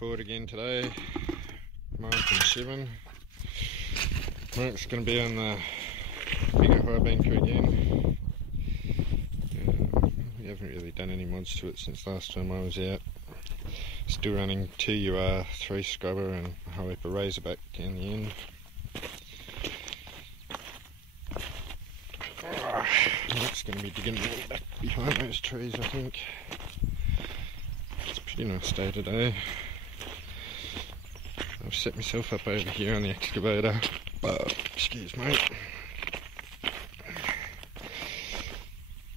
forward again today. Mark and Shivan. Mark's going to be on the bigger high banker again. We haven't really done any mods to it since last time I was out. Still running 2 UR, 3 scrubber and a Hyper Razorback down the end. Mark's going to be digging back behind those trees, I think. It's a pretty nice day today. I've set myself up over here on the excavator. Excuse me.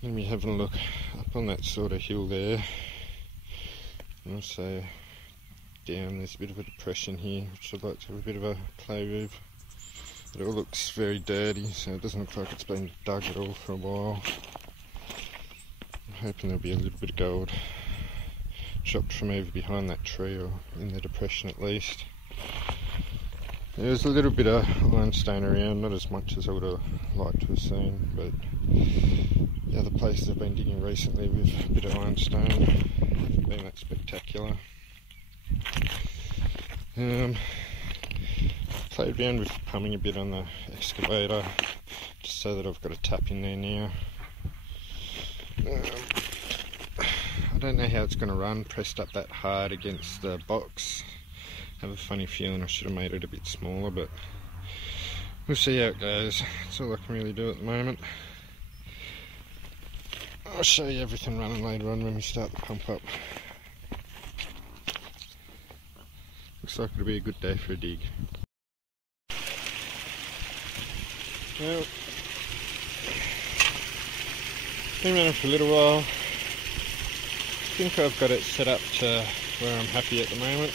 Let me have a look up on that sort of hill there. And also down, there's a bit of a depression here, which I'd like to have a bit of a play with. It all looks very dirty, so it doesn't look like it's been dug at all for a while. I'm hoping there'll be a little bit of gold chopped from either behind that tree or in the depression at least. There's a little bit of ironstone around, not as much as I would have liked to have seen, but the other places I've been digging recently with a bit of ironstone haven't been that spectacular. Played around with pumping a bit on the excavator just so that I've got a tap in there now. I don't know how it's going to run pressed up that hard against the box. I have a funny feeling I should have made it a bit smaller, but we'll see how it goes. That's all I can really do at the moment. I'll show you everything running later on when we start the pump up. Looks like it'll be a good day for a dig. Well, been running for a little while. I think I've got it set up to where I'm happy at the moment.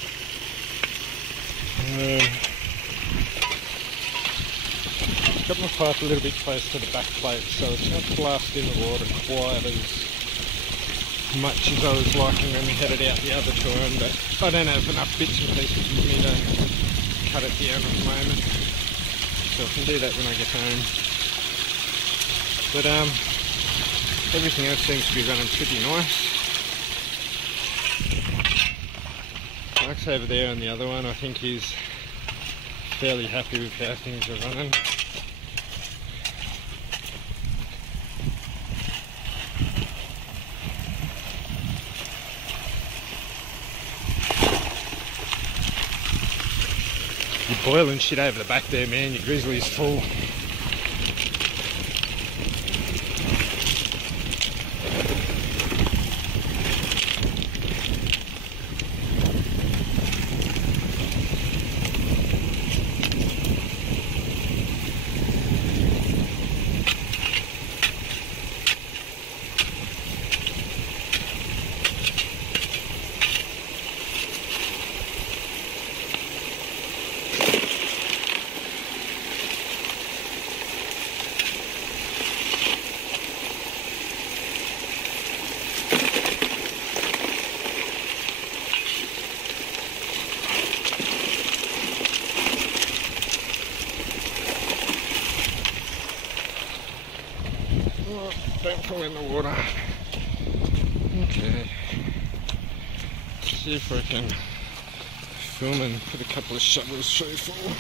Got my pipe a little bit close to the back plate, so it's not blasting the water quite as much as I was liking when we headed out the other time, but I don't have enough bits and pieces with me to cut it down at the moment, so I can do that when I get home. But everything else seems to be running pretty nice. Mark's over there on the other one. I think he's fairly happy with how things are running. You're boiling shit over the back there, man. Your grizzly's full. Don't fall in the water. Okay. Let's see if I can film and put a couple of shovels through full.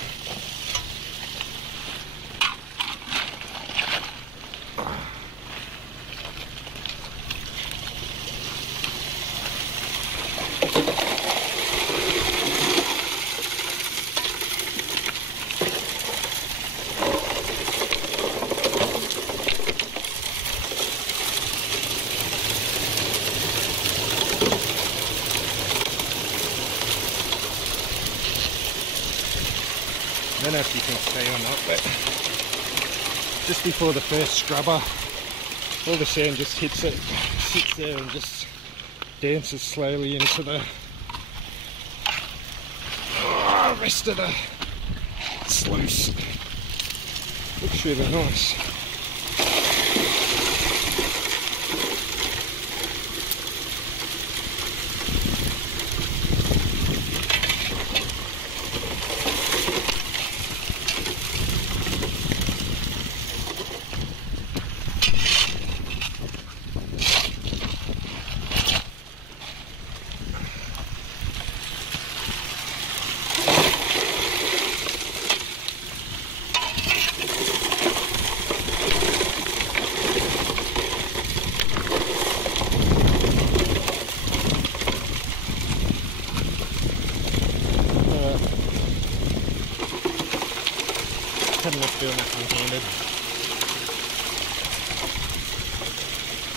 I don't know if you can see or not, but just before the first scrubber, all the sand just hits it, sits there and just dances slowly into the rest of the sluice. Looks really nice.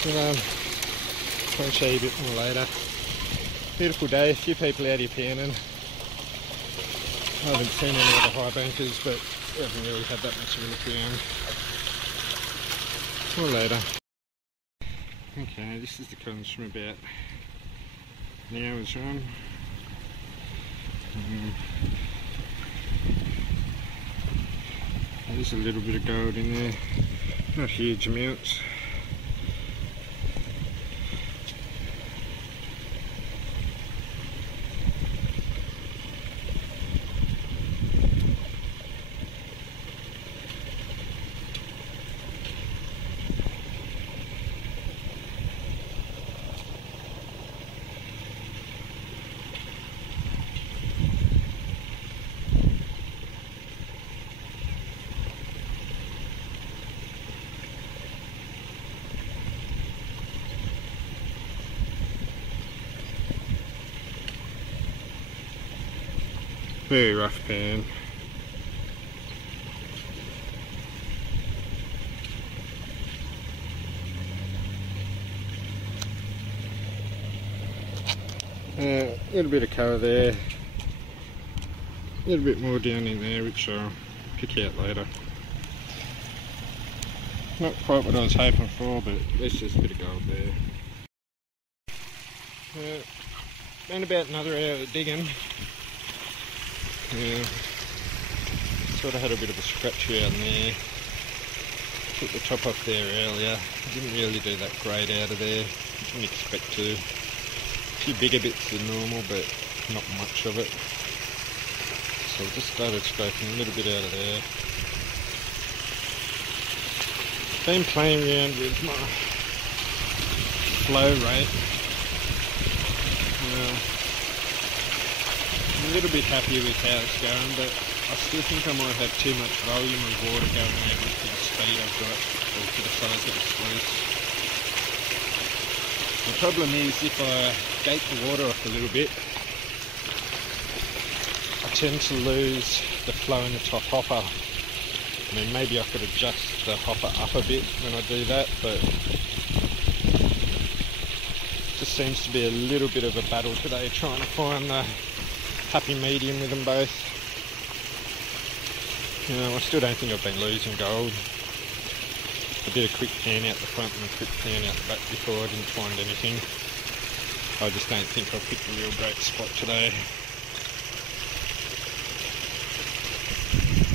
I'll try and show you a bit more later. Beautiful day, a few people out here panning. I haven't seen any of the high bankers, but we haven't really had that much of a look around. Or later. Okay, this is the cons from about an hour's run. There's a little bit of gold in there, not huge amounts. Very rough pan. A little bit of colour there, a little bit more down in there, which I'll pick out later. Not quite what I was hoping for, but there's just a bit of gold there. Been about another hour of digging. Yeah, sort of had a bit of a scratch around there. Took the top off there earlier. Didn't really do that great out of there. Didn't expect to. A few bigger bits than normal, but not much of it. So I just started scraping a little bit out of there. Been playing around with my flow rate. I'm a little bit happy with how it's going, but I still think I might have too much volume of water going over to the speed I've got, or to the size of the sluice. The problem is, if I gate the water off a little bit, I tend to lose the flow in the top hopper. I mean, maybe I could adjust the hopper up a bit when I do that, but it just seems to be a little bit of a battle today trying to find the happy medium with them both. I still don't think I've been losing gold. I did a quick pan out the front and a quick pan out the back before. I didn't find anything. I just don't think I've picked a real great spot today.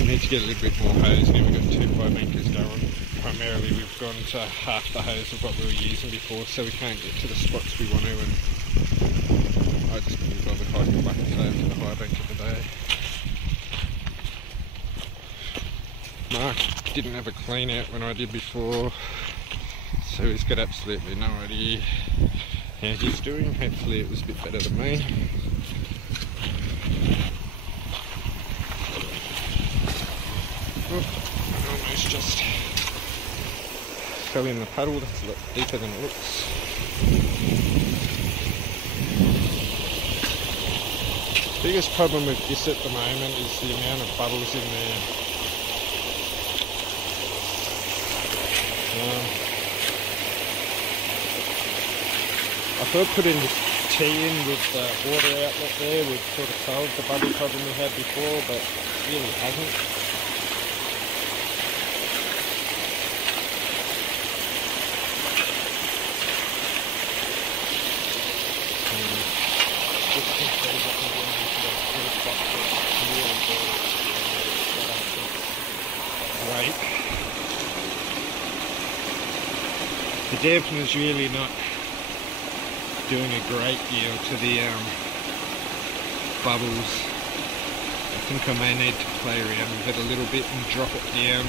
I need to get a little bit more hose now. We've got 2 highbankers going. Primarily we've gone to half the hose of what we were using before, so we can't get to the spots we want to, and I just couldn't bother hiking buckets over to the highbanker today. Mark didn't have a clean out when I did before, so he's got absolutely no idea how he's doing. Hopefully it was a bit better than me. Oh, I almost just fell in the puddle. That's a lot deeper than it looks. Biggest problem with this at the moment is the amount of bubbles in there. I thought putting the tea in with the water outlet there would sort of solve the bubble problem we had before, but it really hasn't. Right. The dampener's really not doing a great deal to the bubbles. I think I may need to play around with it a little bit and drop it down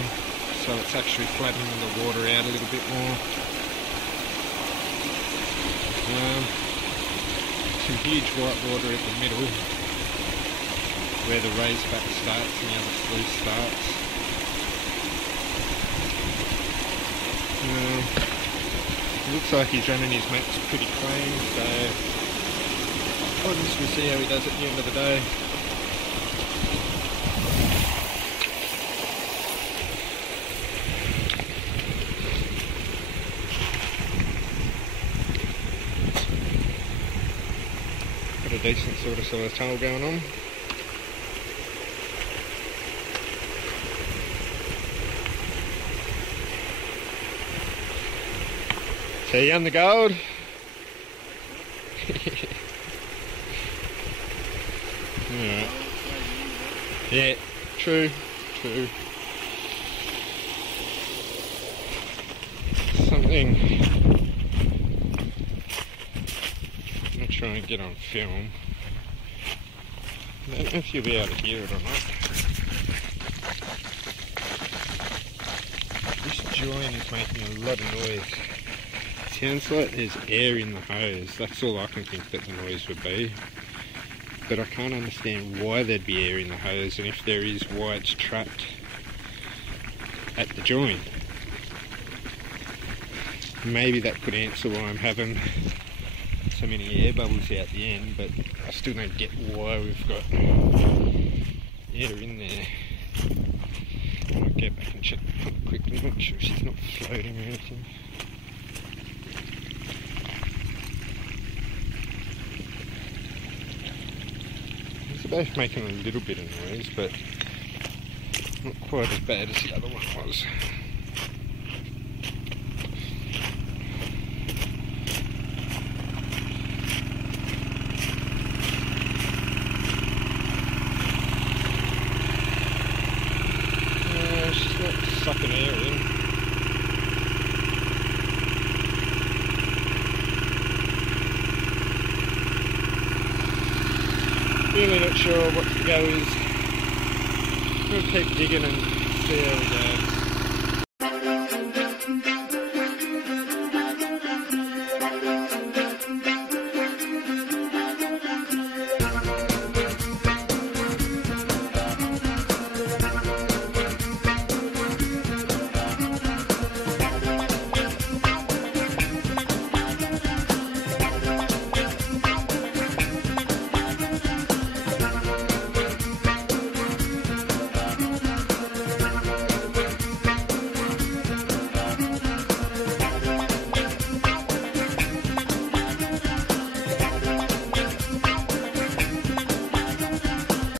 so it's actually flattening the water out a little bit more. Some huge white water at the middle where the raised back starts and now the sluice starts. It looks like he's running his mats pretty clean, so I'll just see how he does at the end of the day. decent sort of size tunnel going on. See you on the gold. Alright. Yeah, true. Something. I'm gonna try and get on film. I don't know if you'll be able to hear it or not. This joint is making a lot of noise. Sounds like there's air in the hose. That's all I can think that the noise would be. But I can't understand why there'd be air in the hose, and if there is, why it's trapped at the joint. Maybe that could answer why I'm having so many air bubbles out the end, but I still don't get why we've got air in there. I'll get back and check the pump quickly, make sure she's not floating or anything. They're both making a little bit of noise, but not quite as bad as the other one was. She's not sucking air in. Really not sure what to go is. We'll keep digging and see how we go.